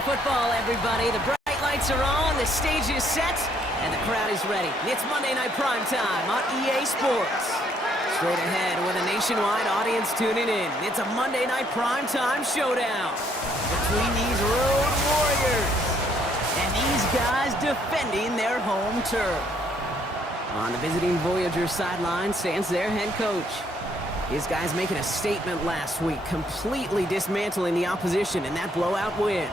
for football, everybody. The bright lights are on, the stage is set, and the crowd is ready. It's Monday Night Primetime on EA Sports. Straight ahead with a nationwide audience tuning in. It's a Monday Night Primetime showdown between these road warriors and these guys defending their home turf. On the visiting Voyagers sideline stands their head coach. His guys making a statement last week, completely dismantling the opposition in that blowout win.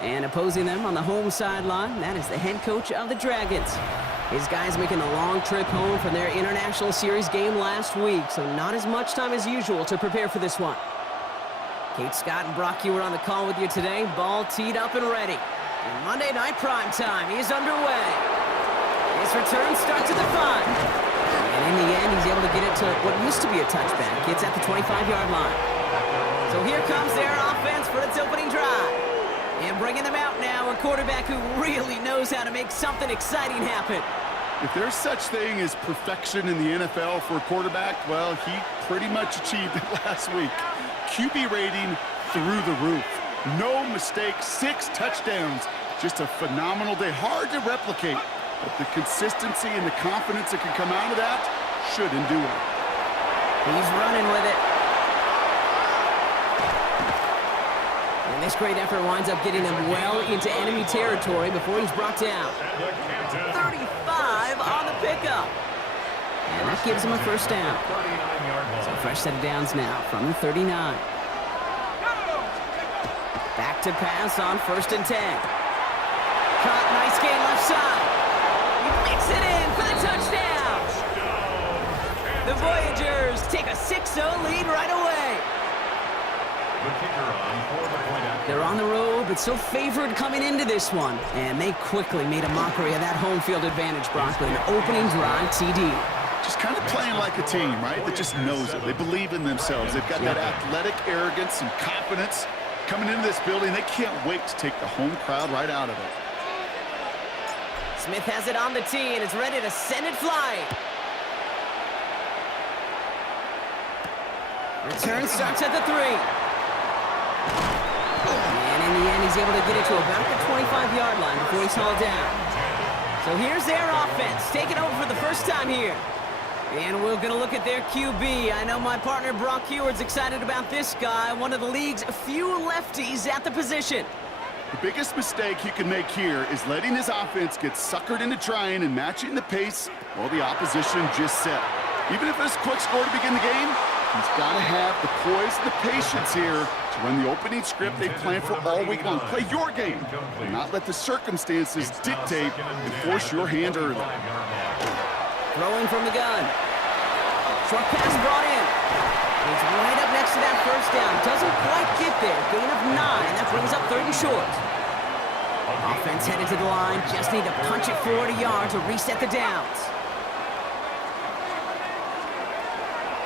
And opposing them on the home sideline, that is the head coach of the Dragons. His guys making a long trip home from their International Series game last week, so not as much time as usual to prepare for this one. Kate Scott and Brock Heward on the call with you today, ball teed up and ready. And Monday Night Primetime is underway. His return starts at the 5. And in the end, he's able to get it to what used to be a touchback. It's at the 25-yard line. So here comes their offense for its opening drive. And bringing them out now, a quarterback who really knows how to make something exciting happen. If there's such thing as perfection in the NFL for a quarterback, well, he pretty much achieved it last week. QB rating through the roof. No mistakes, 6 touchdowns. Just a phenomenal day. Hard to replicate. But the consistency and the confidence that can come out of that should endure. He's running with it. And this great effort winds up getting him well into enemy territory before he's brought down. 35 on the pickup. And that gives him a first down. So fresh set of downs now from the 39. Back to pass on 1st and 10. Caught, nice gain left side. He flicks it in for the touchdown. The Voyagers take a 6-0 lead right away. They're on the road, but still favored coming into this one. And they quickly made a mockery of that home field advantage, Brock, with an opening drive TD. Just kind of playing like a team, right? That just knows it. They believe in themselves. They've got that athletic arrogance and confidence. Coming into this building, they can't wait to take the home crowd right out of it. Smith has it on the tee, and it's ready to send it flying. Return starts at the 3. And in the end, he's able to get it to about the 25-yard line before he's hauled down. So here's their offense, taking over for the first time here. And we're going to look at their QB. I know my partner Brock Heward's excited about this guy, one of the league's few lefties at the position. The biggest mistake he can make here is letting his offense get suckered into trying and matching the pace while the opposition just set. Even if it's a quick score to begin the game, he's got to have the poise and the patience here to run the opening script they planned for all week long. Play your game and not let the circumstances dictate and force your hand early. Throwing from the gun. Short pass brought in. It's right up next to that first down. Doesn't quite get there. Gain of 9. That brings up 3rd and short. Offense headed to the line. Just need to punch it 40 yards to reset the downs.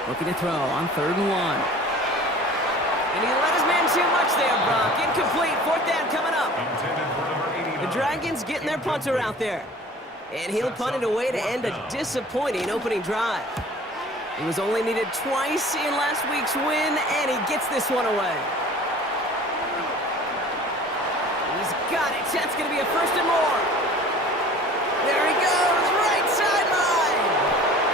Looking to throw on 3rd and 1. And he let his man too much there, Brock. Incomplete. 4th down coming up. The Dragons getting their punter out there. And he'll punt it away to end a disappointing opening drive. He was only needed twice in last week's win, and he gets this one away. He's got it. That's going to be a 1st and more. There he goes, right sideline.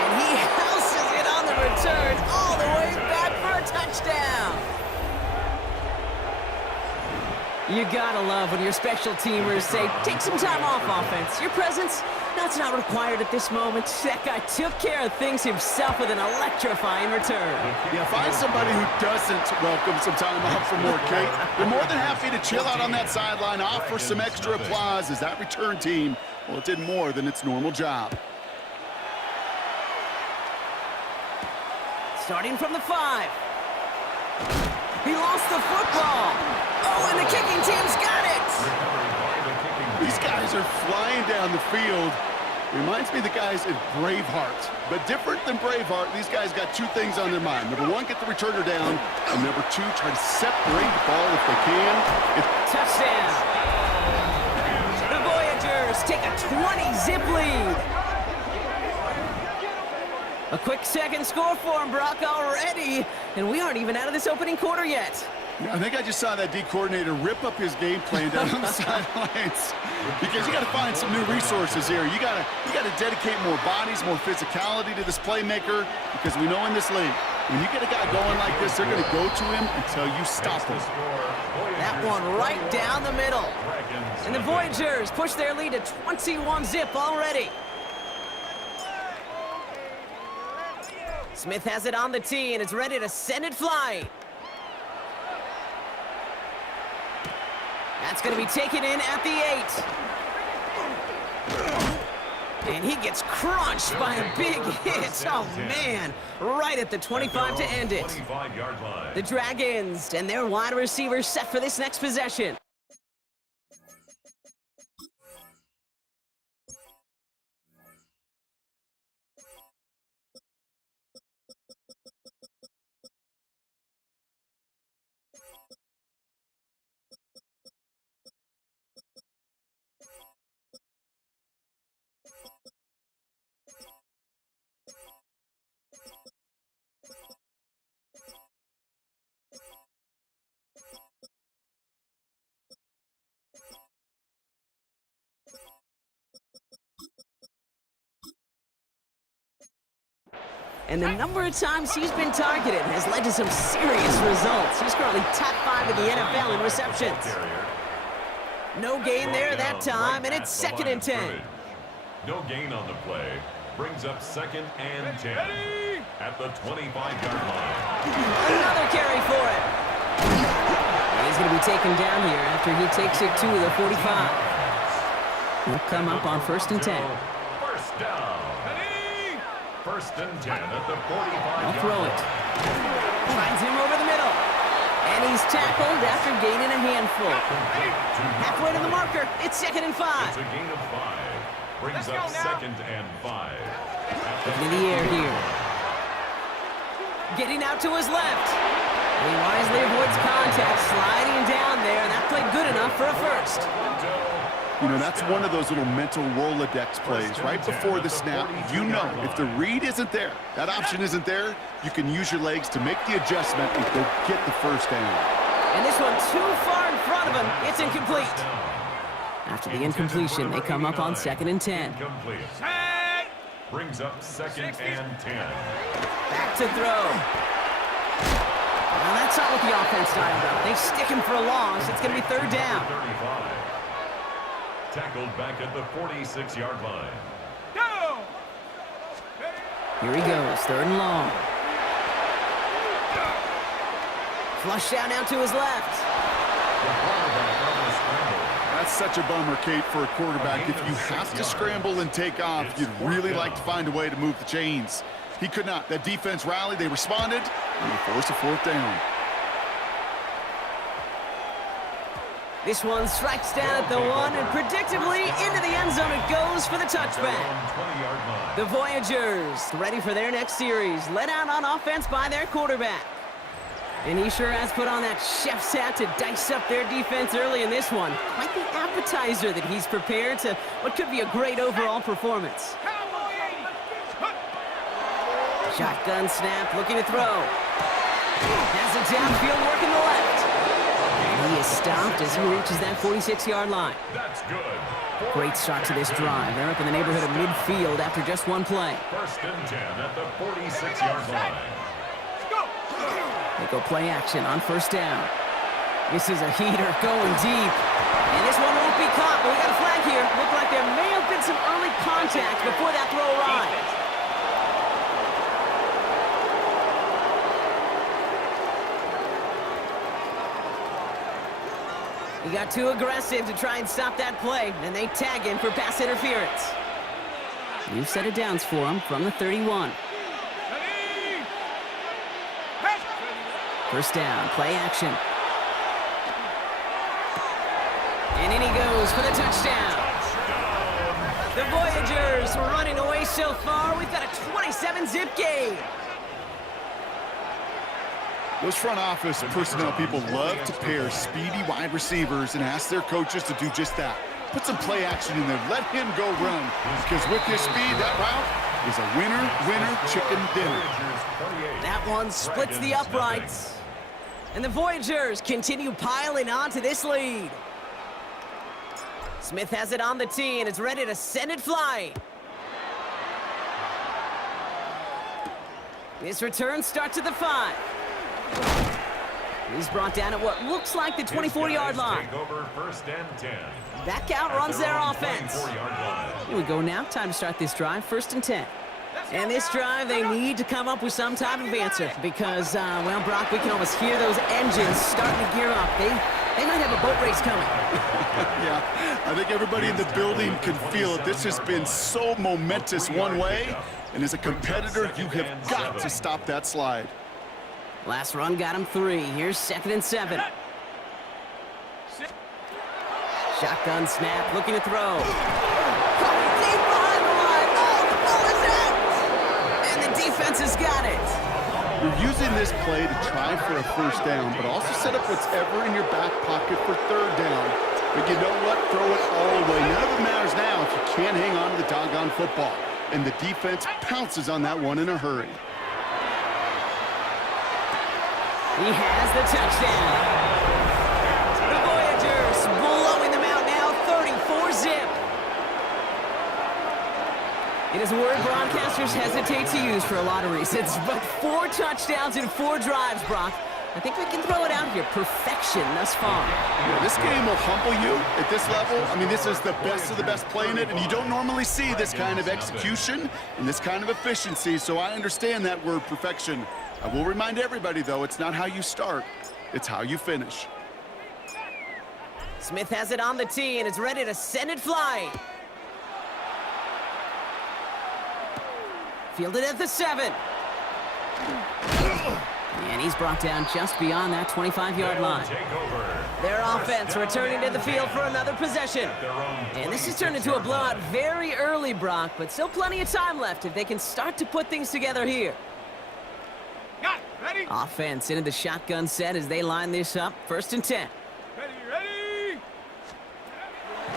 And he houses it on the return all the way back for a touchdown. You gotta love when your special teamers say, take some time off, offense. Your presence, that's not required at this moment. That guy took care of things himself with an electrifying return. Yeah, find somebody who doesn't welcome some time off from work, Kate. We're more than happy to chill out on that sideline, offer some extra applause as that return team, well, it did more than its normal job. Starting from the 5. He lost the football. Oh, and the kicking team's got it. These guys are flying down the field. Reminds me of the guys in Braveheart. But different than Braveheart, these guys got 2 things on their mind. Number 1, get the returner down. And number 2, try to separate the ball if they can. Touchdown. The Voyagers take a 20-zip lead. A quick second score for him, Brock, already. And we aren't even out of this opening quarter yet. I think I just saw that D coordinator rip up his game plan down on the sidelines because you got to find some new resources here. You got to dedicate more bodies, more physicality to this playmaker because we know in this league, when you get a guy going like this, they're going to go to him until you stop him. That one right down the middle. And the Voyagers push their lead to 21-zip already. Smith has it on the tee and is ready to send it flying. That's going to be taken in at the 8. And he gets crunched by a big hit. Oh, man. Right at the 25 to end it. The Dragons and their wide receivers set for this next possession. And the number of times he's been targeted has led to some serious results. He's currently top 5 in the NFL in receptions. No gain there that time, and it's 2nd and 10. No gain on the play. Brings up 2nd and 10 at the 25-yard line. Another carry for it. And he's going to be taken down here after he takes it to the 45. He'll come up on 1st and 10. First down. 1st and 10 at the 45-yard I'll throw it. Finds him over the middle. And he's tackled after gaining a handful. Halfway to the marker. It's 2nd and 5. It's a gain of 5. Brings up 2nd and 5. In the air here. Getting out to his left. And he wisely avoids contact, sliding down there, and that played good enough for a first. You know, that's one of those little mental Rolodex plays right before the snap. You know, if the read isn't there, that option isn't there, you can use your legs to make the adjustment and go get the first down. And this one too far in front of him. It's incomplete. After the incompletion, they come up on 2nd and 10. Brings up 2nd and 10. Back to throw. Well, that's not what the offense dialed up. They stick him for a loss. It's going to be 3rd down. 35. Tackled back at the 46-yard line. Here he goes, 3rd and long. Flush down now to his left. That's such a bummer, Kate, for a quarterback. If you have to scramble and take off, you'd really like to find a way to move the chains. He could not. That defense rallied, they responded, and they forced a 4th down. This one strikes down at the 1, and predictably into the end zone it goes for the touchback. The Voyagers ready for their next series, led out on offense by their quarterback. And he sure has put on that chef's hat to dice up their defense early in this one. Quite the appetizer that he's prepared to what could be a great overall performance. Shotgun snap, looking to throw. Has it downfield, working the left. And he is stopped as he reaches that 46-yard line. That's good. Great start to this drive. They're up in the neighborhood of midfield after just one play. 1st and 10 at the 46-yard line. They go play action on 1st down. This is a heater going deep. And this one won't be caught, but we got a flag here. Looked like there may have been some early contact before that throw arrived. He got too aggressive to try and stop that play, and they tag him for pass interference. New set of downs for him from the 31. 1st down, play action. And in he goes for the touchdown. The Voyagers running away so far. We've got a 27-zip game. Those front office personnel people love to pair speedy wide receivers and ask their coaches to do just that. Put some play action in there. Let him go run. Because with his speed, that route is a winner, winner, chicken dinner. That one splits the uprights. And the Voyagers continue piling onto this lead. Smith has it on the tee and is ready to send it flying. This return starts at the 5. He's brought down at what looks like the 24-yard line. Take over first and 10. Back out runs their offense. 24-yard line. Here we go now. Time to start this drive. First and 10. And this drive, they need to come up with some type of answer because, well, Brock, we can almost hear those engines starting to gear up. They might have a boat race coming. Yeah, I think everybody in the building can feel it. This has been so momentous one way, and as a competitor, you have got to stop that slide. Last run got him 3. Here's 2nd and 7. Shotgun snap, looking to throw. Coming deep behind the line. Oh, the ball is out! And the defense has got it. You're using this play to try for a first down, but also set up what's ever in your back pocket for 3rd down. But you know what? Throw it all away. None of it matters now if you can't hang on to the doggone football. And the defense pounces on that one in a hurry. He has the touchdown. The Voyagers blowing them out now, 34-zip. It is a word broadcasters hesitate to use for a lot of reasons, but 4 touchdowns in 4 drives, Brock. I think we can throw it out here. Perfection thus far. Yeah, this game will humble you at this level. I mean, this is the best of the best playing it, and you don't normally see this kind of execution and this kind of efficiency, so I understand that word perfection. I will remind everybody, though, it's not how you start, it's how you finish. Smith has it on the tee and is ready to send it flying. Fielded at the 7. And he's brought down just beyond that 25-yard line. Their offense returning to the field for another possession. And this has turned into a blowout very early, Brock, but still plenty of time left if they can start to put things together here. Ready? Offense into the shotgun set as they line this up. 1st and 10. Ready?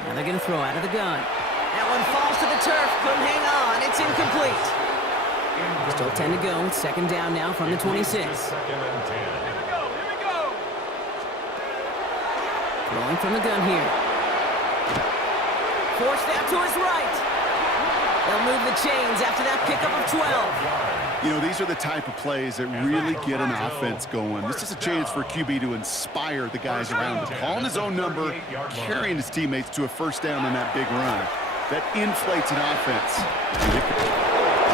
Now they're going to throw out of the gun. That one falls to the turf. Couldn't hang on. It's incomplete. Still 10 to go. 2nd down now from the 26. Here we go. Throwing from the gun here. Forced out to his right. They'll move the chains after that pickup of 12. You know, these are the type of plays that really get an offense going. This is a chance for QB to inspire the guys around him. Calling his own number, carrying his teammates to a first down on that big run. That inflates an offense.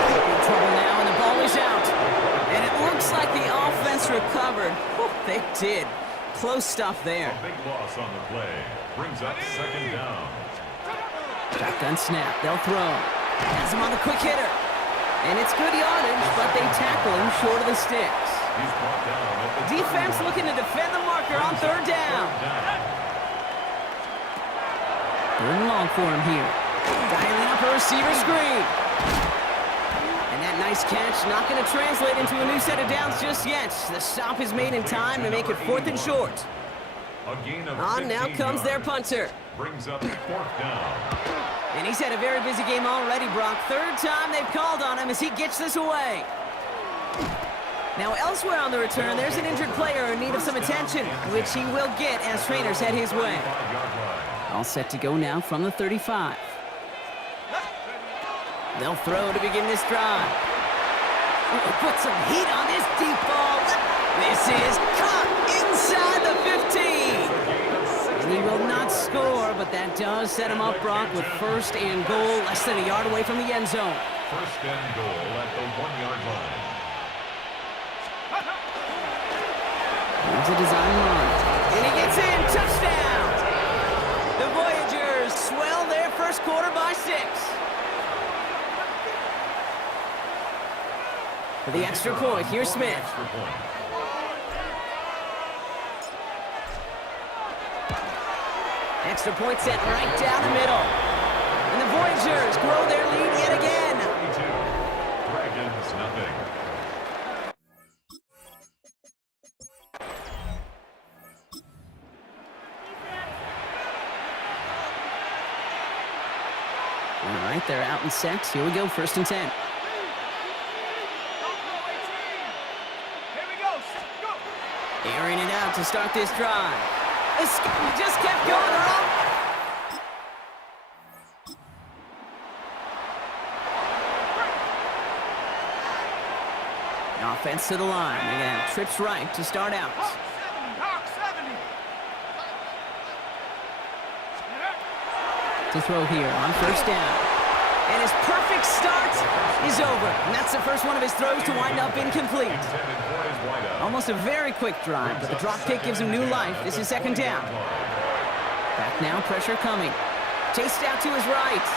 In trouble now, and the ball is out. And it looks like the offense recovered. Whew, they did. Close stuff there. A big loss on the play. Brings up 2nd down. Shotgun snap. They'll throw. Has him on the quick hitter. And it's good yardage, but they tackle him short of the sticks. He's brought down at the Defense looking to defend the marker on 3rd down. 3rd and long for him here. Dialing up a receiver screen. And that nice catch not going to translate into a new set of downs just yet. The stop is made in time to make it 4th and short. A gain of On now 15 comes their yards. punter. Brings up 4th down. And he's had a very busy game already, Brock. 3rd time they've called on him as he gets this away. Now elsewhere on the return, there's an injured player in need of some attention, which he will get as trainers head his way. All set to go now from the 35. They'll throw to begin this drive. Put some heat on this deep ball. This is caught inside the 15. And he will not score, but that does set him up, Brock, with 1st and goal, less than a yard away from the end zone. 1st and goal at the 1-yard line. Here's a design run. And he gets in. Touchdown! The Voyagers swell their first quarter by 6. For the extra point, here's Smith. Extra point. Extra point set right down the middle. And the Voyagers grow their lead yet again. 42. Dragons, nothing. All right, they're out and set. Here we go, 1st and 10. Here we go. Go. Airing it out to start this drive. Just kept going around. Offense to the line. They're going to have trips right to start out. Hawk 70. To throw here on first down. And his perfect start is over. And that's the first one of his throws to wind up incomplete. Almost a very quick drive, but the drop kick gives him new life. This is second down. Back now, pressure coming. Chased out to his right.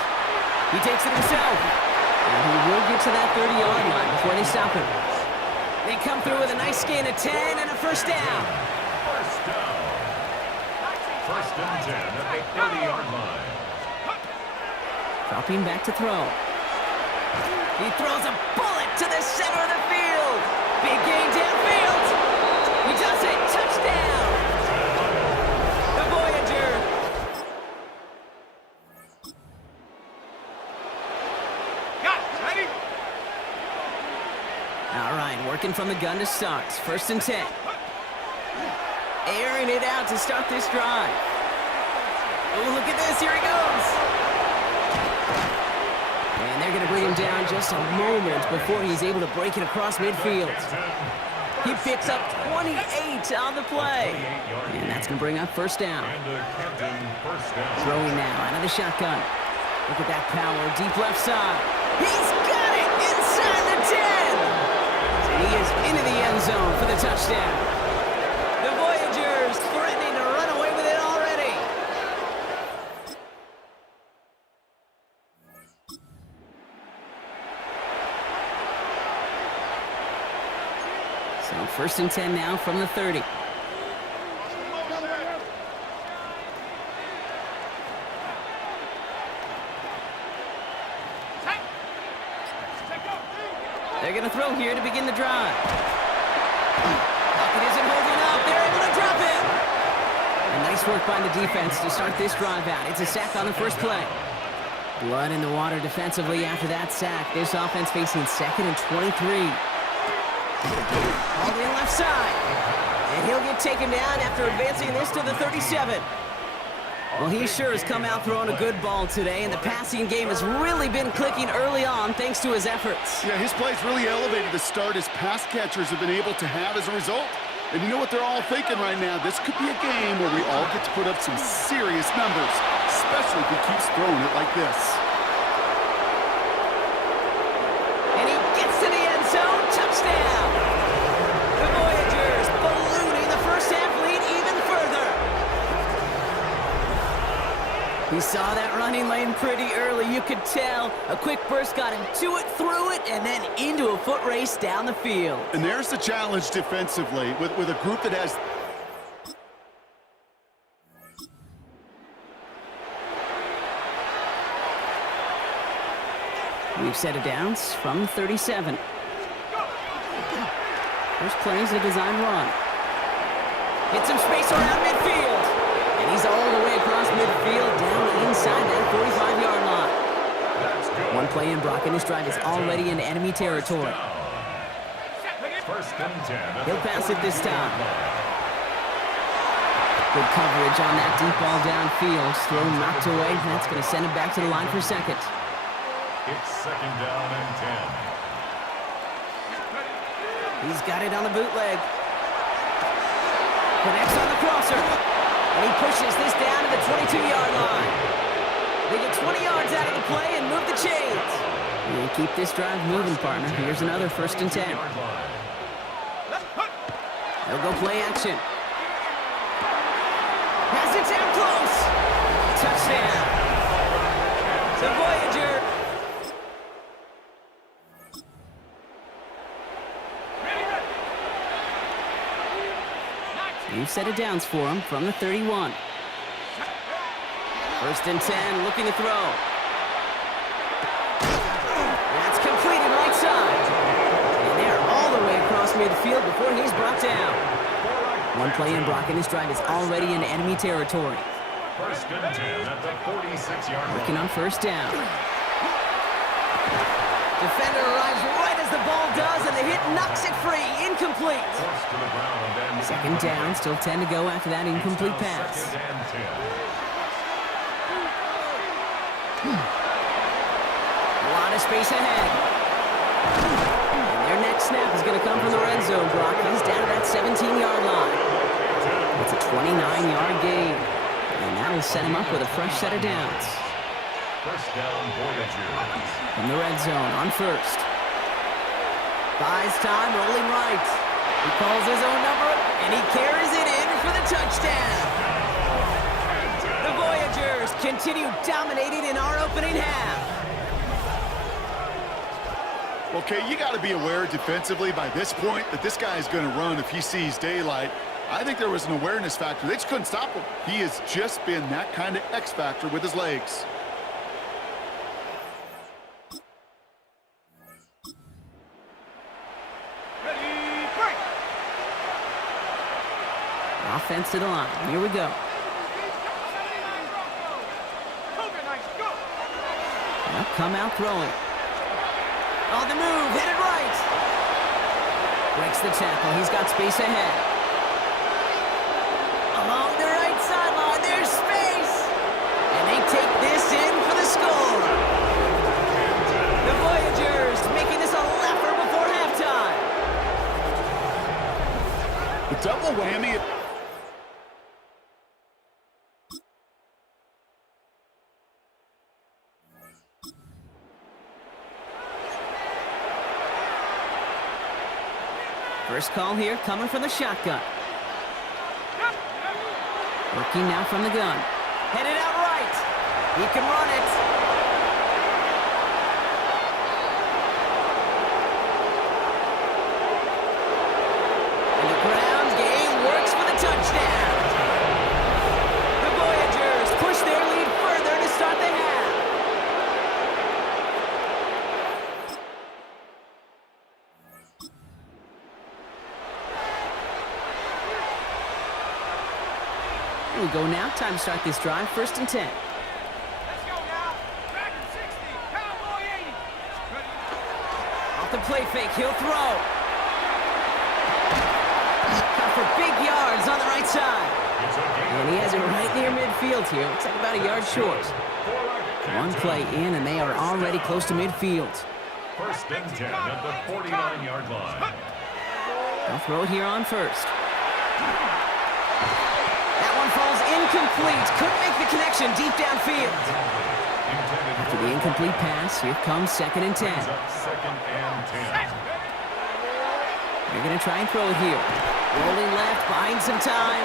He takes it himself. And he will get to that 30-yard line before they stop him. They come through with a nice gain of 10 and a first down. First and 10 at the 30-yard line. Dropping back to throw. He throws a bullet to the center of the field. Big gain downfield. He does it. Touchdown. The Voyagers. Got it. Ready? All right, working from the gun to start. First and 10. Airing it out to start this drive. Oh, look at this. Here he goes. And they're going to bring him down just a moment before he's able to break it across midfield. He picks up 28 on the play. And that's going to bring up first down. Throwing now out of the shotgun. Look at that power, deep left side. He's got it inside the 10. And he is into the end zone for the touchdown. The Voyagers threatening to run away with it already. So first and 10 now from the 30. They're going to throw here to begin the drive. Pocket isn't holding up. They're able to drop it. And nice work by the defense to start this drive out. It's a sack on the first play. Blood in the water defensively after that sack. This offense facing second and 23. All the left side. And he'll get taken down after advancing this to the 37. Well, he sure has come out throwing a good ball today, and the passing game has really been clicking early on thanks to his efforts. Yeah, his plays really elevated the start his pass catchers have been able to have as a result. And you know what they're all thinking right now? This could be a game where we all get to put up some serious numbers, especially if he keeps throwing it like this. And he gets to the end zone. Touchdown! The Voyagers ballooning the first half lead even further. He saw that running lane pretty early. You could tell. A quick burst got him to it, through it, and then into a foot race down the field. And there's the challenge defensively with a group that has... We've set it downs from 37. First play is a design run. Hit some space around midfield. And he's all the way across midfield down inside that 45-yard line. One play in, Brock, and this drive is already in enemy territory. First and 10. He'll pass it this time. Good coverage on that deep ball downfield. Throw knocked away. That's going to send him back to the line for second. It's second down and 10. He's got it on the bootleg. Connects on the crosser. And he pushes this down to the 22-yard line. They get 20 yards out of the play and move the chains. And keep this drive moving, partner. Here's another first and 10. They'll go play action. Has it down close. Touchdown. The Voyager. You've set it downs for him from the 31. First and 10, looking to throw. That's completed right side. And they're all the way across midfield before he's brought down. One play in, Brock, and this drive is already in enemy territory. First and 10 at the 46-yard line. Working on first down. Defender arrives right as the ball does, and the hit knocks it free. Incomplete. Forced to the ground and Second down, still 10 to go after that incomplete pass. Second and 10. A lot of space ahead. And their next snap is going to come from the red zone, Brock. He's down to that 17-yard line. It's a 29-yard gain. And that'll set him up with a fresh set of downs. First down, Voyagers. From the red zone on first. Buys time, rolling right. He calls his own number, and he carries it in for the touchdown. The Voyagers continue dominating in our opening half. Okay, you got to be aware defensively by this point that this guy is going to run if he sees daylight. I think there was an awareness factor. They just couldn't stop him. He has just been that kind of X factor with his legs. Ready, break. Offense to the line. Here we go. Cougar Knights, go. Now come out throwing. On the move, hit it right. Breaks the tackle. He's got space ahead. Along the right sideline, there's space. And they take this in for the score. The Voyagers making this a laugher before halftime. The double whammy. First call here coming from the shotgun. Working now from the gun. Headed out right. He can run it. And the ground game works for the touchdown. The Voyagers push their lead further to start the half. Here we go now. Time to start this drive. First and 10. Let's go now. Back at 60. Cowboy 80. Ready. Off the play fake. He'll throw. Got for big yards on the right side. And he has it right near midfield here. Looks like about a yard short. One play in, and they are already close to midfield. First and 10 at the 49-yard line. They'll throw it here on first. That one falls incomplete. Couldn't make the connection deep downfield. After the incomplete pass, here comes second and 10. Second and 10. They're going to try and throw it here. Rolling left, buying some time.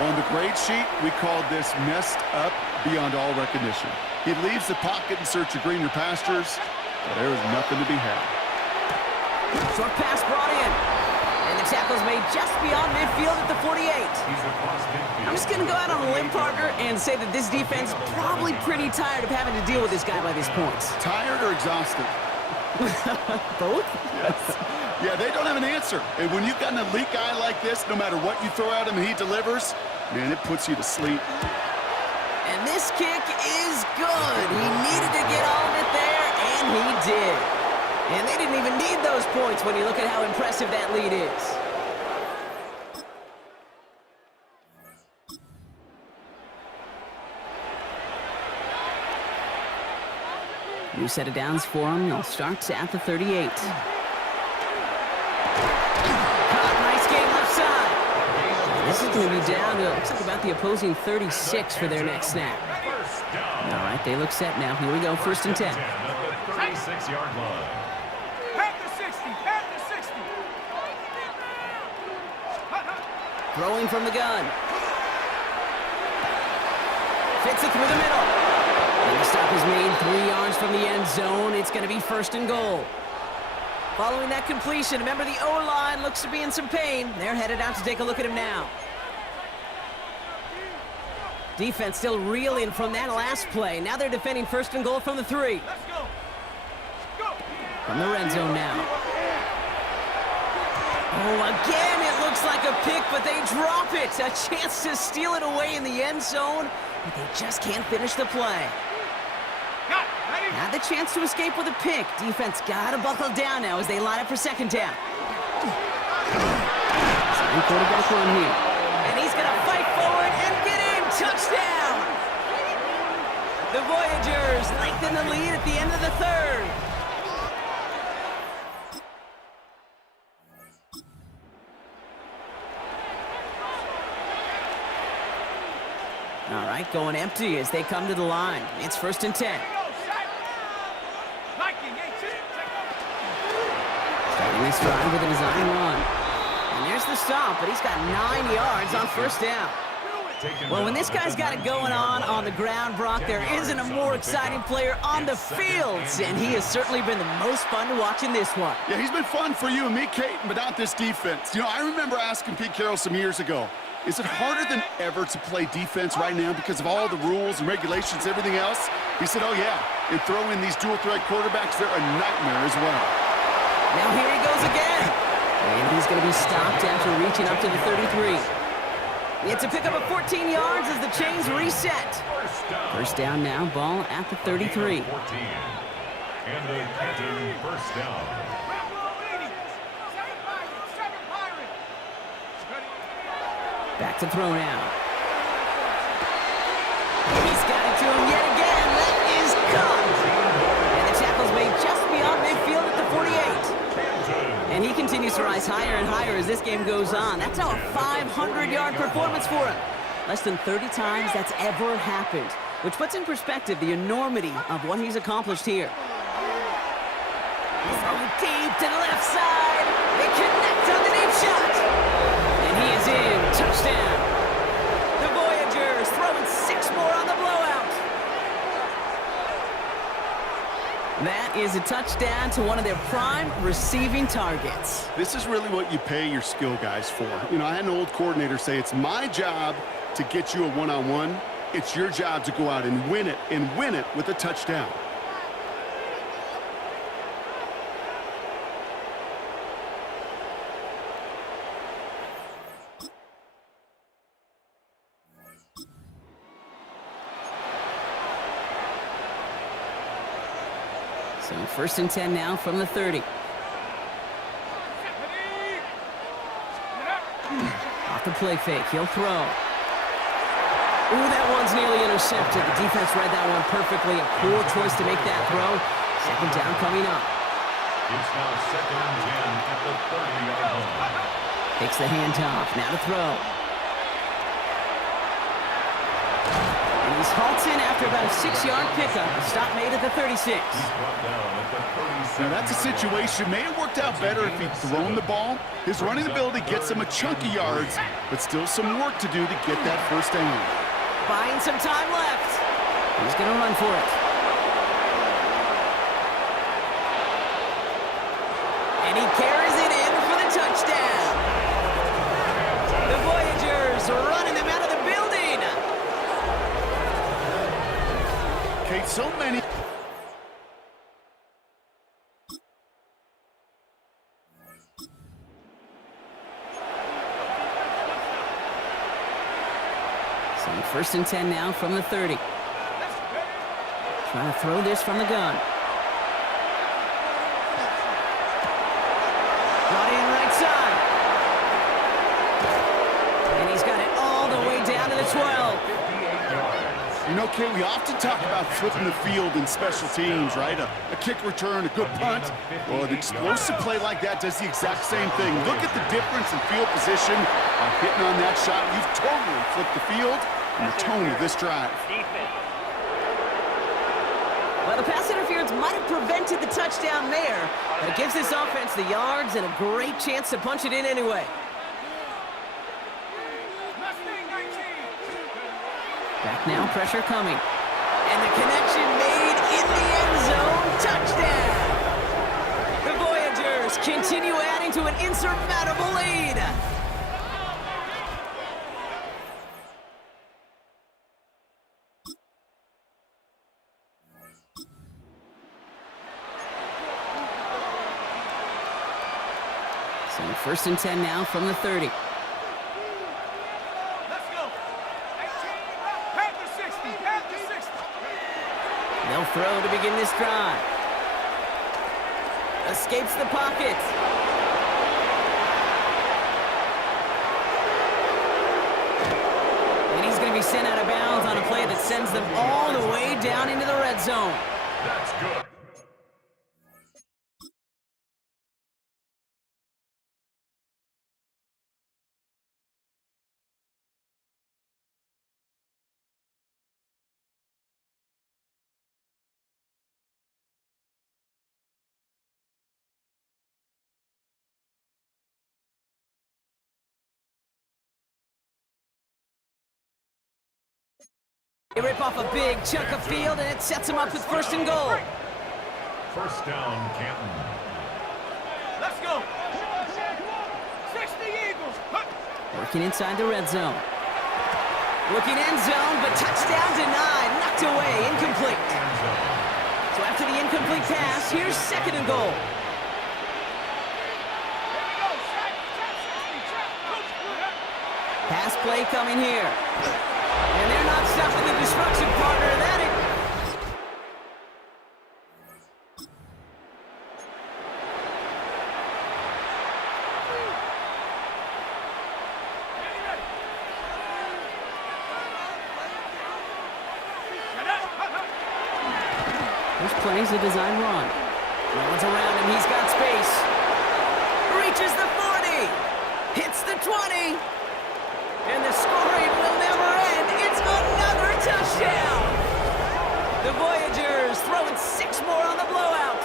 On the grade sheet, we called this messed up beyond all recognition. He leaves the pocket in search of greener pastures, but there is nothing to be had. Short pass brought in. And the tackle's made just beyond midfield at the 48. He's across midfield. I'm just going to go out on a limb, partner, and say that this defense probably pretty tired of having to deal with this guy by these points. Tired or exhausted? Both? Yes. Yeah, they don't have an answer. And when you've got an elite guy like this, no matter what you throw at him, he delivers, man, it puts you to sleep. And this kick is good. He needed to get all of it there, and he did. And they didn't even need those points when you look at how impressive that lead is. New set of downs for him. They'll start at the 38. Nice game left side. This is going to be down to, looks like about the opposing 36 for their next snap. All right, they look set now. Here we go, first and 10. At the 36-yard line. At the 60. At the 60. Throwing from the gun. Fits it through the middle. And the stop is made 3 yards from the end zone. It's going to be first and goal. Following that completion, remember the O-line looks to be in some pain. They're headed out to take a look at him now. Defense still reeling from that last play. Now they're defending first and goal from the 3. Let's go. Go. From the red zone now. Oh, again, it looks like a pick, but they drop it. A chance to steal it away in the end zone, but they just can't finish the play. Got it. Ready. Had the chance to escape with a pick. Defense got to buckle down now as they line up for second down. Starting quarterback run here. And he's going to fight forward and get in. Touchdown! The Voyagers lengthen the lead at the end of the third. All right, going empty as they come to the line. It's 1st and 10. Starting this drive with a design run. And there's the stop, but he's got 9 yards on 1st down. Well, when this guy's got it going on the ground, Brock, there isn't a more exciting player on the field, and he has certainly been the most fun to watch in this one. Yeah, he's been fun for you and me, Kate, but not this defense. You know, I remember asking Pete Carroll some years ago, is it harder than ever to play defense right now because of all the rules and regulations, everything else? He said, oh, yeah, and throw in these dual-threat quarterbacks, they're a nightmare as well. Now here he goes again. And he's going to be stopped after reaching up to the 33. It's a pickup of 14 yards as the chains reset. 1st down now, ball at the 33. And the Canton 1st down. Back to throw now. He's got it to him yet again. That is caught. And the tackle's made just beyond midfield at the 48. And he continues to rise higher and higher as this game goes on. That's now a 500-yard performance for him. Less than 30 times that's ever happened, which puts in perspective the enormity of what he's accomplished here. Throw deep to the left side. They connect on the deep shot. And he is in. Touchdown. The Voyagers throwing 6 more on the blowout. That is a touchdown to one of their prime receiving targets. This is really what you pay your skill guys for. You know, I had an old coordinator say, it's my job to get you a one-on-one. It's your job to go out and win it with a touchdown. So 1st and 10 now from the 30. Off the play fake, he'll throw. Ooh, that one's nearly intercepted. The defense read that one perfectly. A poor choice to make that throw. 2nd down coming up. It's now 2nd and 10 at the 30-yard line. Takes the handoff, now to throw. And he's halted after about a 6-yard pickup. A stop made at the 36. Now that's a situation, may have worked out better if he'd thrown the ball. His running ability gets him a chunk of yards, but still some work to do to get that 1st down. Buying some time left. He's going to run for it. And he carries it in for the touchdown. The Voyagers are running them out of the building. Kate, so many... So 1st and 10 now from the 30. Trying to throw this from the gun. Brought in right side. And he's got it all the way down to the 12. You know, Kate, we often talk about flipping the field in special teams, right? A kick return, a good punt. Well, an explosive play like that does the exact same thing. Look at the difference in field position by hitting on that shot. You've totally flipped the field and the tone of this drive. Well, the pass interference might have prevented the touchdown there, but it gives this offense the yards and a great chance to punch it in anyway. Back now, pressure coming. And the connection made in the end zone. Touchdown! The Voyagers continue adding to an insurmountable lead. So 1st and 10 now from the 30. They'll throw to begin this drive. Escapes the pocket. be sent out of bounds on a play that sends them all the way down into the red zone. That's good. They rip off a big chunk of field, and it sets them up with first and goal. First down, Canton. Let's go. 60 Eagles. Working inside the red zone. Looking end zone, but touchdown denied. Knocked away, incomplete. So after the incomplete pass, here's second and goal. Pass play coming here. And they're not stopping the destruction partner. That is... This play's a design run. No one's around him. He's got space. Reaches the 40. Hits the 20. And the scoring will never end. It's another touchdown. The Voyagers throwing 6 more on the blowout.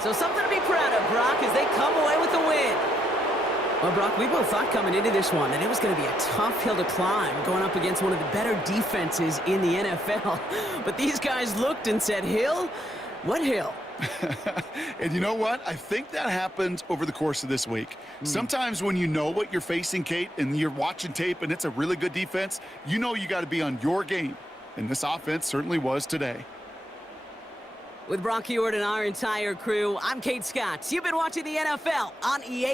So something to be proud of, Brock, as they come away with the win. Well, Brock, we both thought coming into this one that it was going to be a tough hill to climb going up against one of the better defenses in the NFL. But these guys looked and said, Hill? What hill? And you know what? I think that happened over the course of this week. Sometimes when you know what you're facing, Kate, and you're watching tape and it's a really good defense, you know you got to be on your game. And this offense certainly was today. With Brock Ewart and our entire crew, I'm Kate Scott. You've been watching the NFL on EA